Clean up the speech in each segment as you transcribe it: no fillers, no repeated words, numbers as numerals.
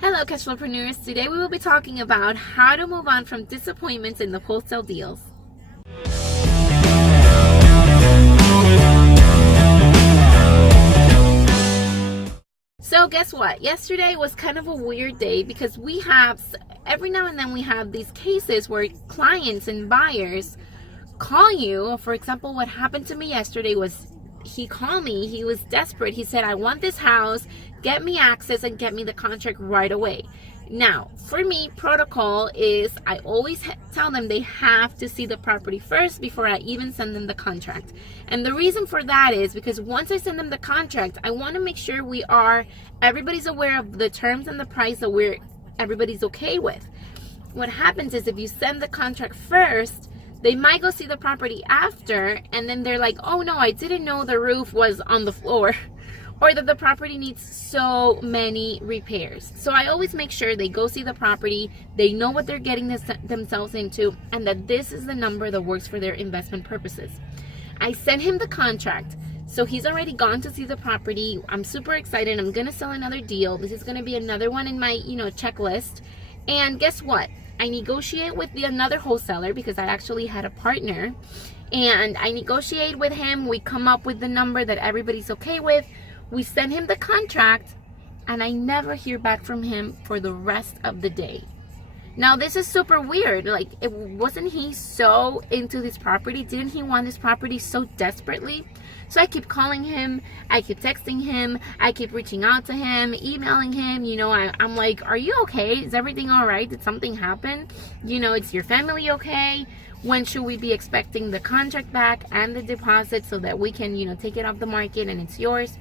Hello, Cashflowpreneurs. Today we will be talking about how to move on from disappointments in the wholesale deals. So guess what? Yesterday was kind of a weird day because we have, every now and then we have these cases where clients and buyers call you. For example, what happened to me yesterday was he called me. He was desperate. He said, I want this house, get me access and get me the contract right away. Now, for me, protocol is I always tell them they have to see the property first before I even send them the contract. And the reason for that is because once I send them the contract, I want to make sure everybody's aware of the terms and the price that everybody's okay with. What happens is if you send the contract first, they might go see the property after, and then they're like, oh no, I didn't know the roof was on the floor, or that the property needs so many repairs. So I always make sure they go see the property, they know what they're getting themselves into, and that this is the number that works for their investment purposes. I sent him the contract, so he's already gone to see the property. I'm super excited. I'm gonna sell another deal. This is gonna be another one in my, checklist. And guess what? I negotiate with another wholesaler because I actually had a partner, and I negotiate with him. We come up with the number that everybody's okay with. We send him the contract, and I never hear back from him for the rest of the day. Now, this is super weird. Like, wasn't he so into this property? Didn't he want this property so desperately? So I keep calling him, I keep texting him, I keep reaching out to him, emailing him. I'm like, are you okay? Is everything all right? Did something happen? Is your family okay? When should we be expecting the contract back and the deposit so that we can, take it off the market and it's yours?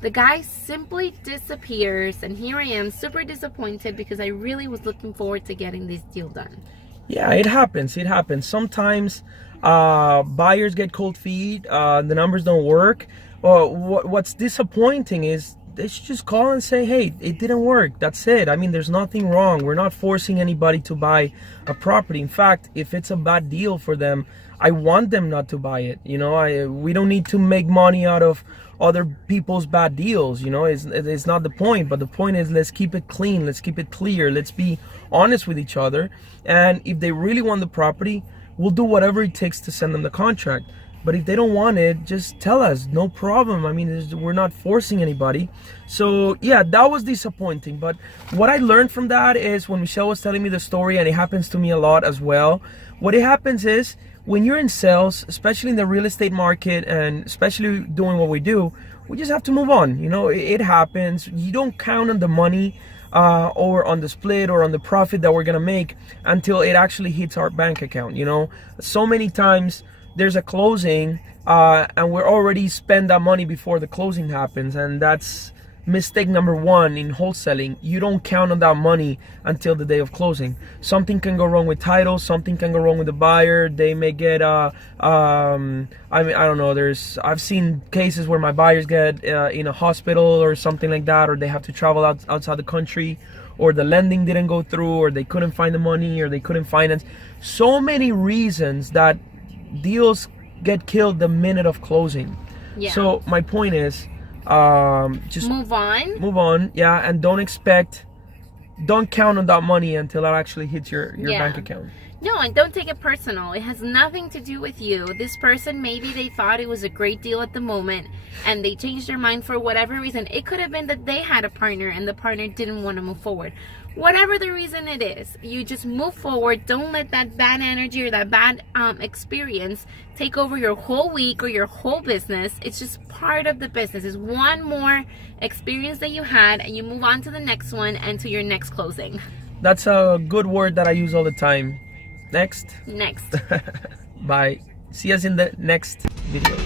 The guy simply disappears, and here I am super disappointed because I really was looking forward to getting this deal done. Yeah, it happens. Sometimes buyers get cold feet, the numbers don't work. What's disappointing is they should just call and say, hey, it didn't work. That's it. I mean, there's nothing wrong. We're not forcing anybody to buy a property. In fact, if it's a bad deal for them, I want them not to buy it. We don't need to make money out of other people's bad deals. It's not the point, but the point is, let's keep it clean, let's keep it clear, let's be honest with each other. And if they really want the property, we'll do whatever it takes to send them the contract. But if they don't want it, just tell us, no problem. I mean, we're not forcing anybody. So yeah, that was disappointing. But what I learned from that is when Michelle was telling me the story, and it happens to me a lot as well, what it happens is, when you're in sales, especially in the real estate market, and especially doing what we do, we just have to move on. It happens. You don't count on the money or on the split or on the profit that we're gonna make until it actually hits our bank account. So many times there's a closing and we're already spent that money before the closing happens, and that's mistake number one in wholesaling. You don't count on that money until the day of closing. Something can go wrong with title, something can go wrong with the buyer. They may get I don't know, I've seen cases where my buyers get in a hospital or something like that, or they have to travel outside the country, or the lending didn't go through, or they couldn't find the money, or they couldn't finance. So many reasons that deals get killed the minute of closing. Yeah. So my point is, just move on. Yeah, and don't count on that money until it actually hits your bank account. No, and don't take it personal. It has nothing to do with you. This person, maybe they thought it was a great deal at the moment and they changed their mind for whatever reason. It could have been that they had a partner and the partner didn't want to move forward. Whatever the reason it is, you just move forward. Don't let that bad energy or that bad experience take over your whole week or your whole business. It's just part of the business. It's one more experience that you had, and you move on to the next one and to your next closing. That's a good word that I use all the time. Next. Next. Bye. See us in the next video.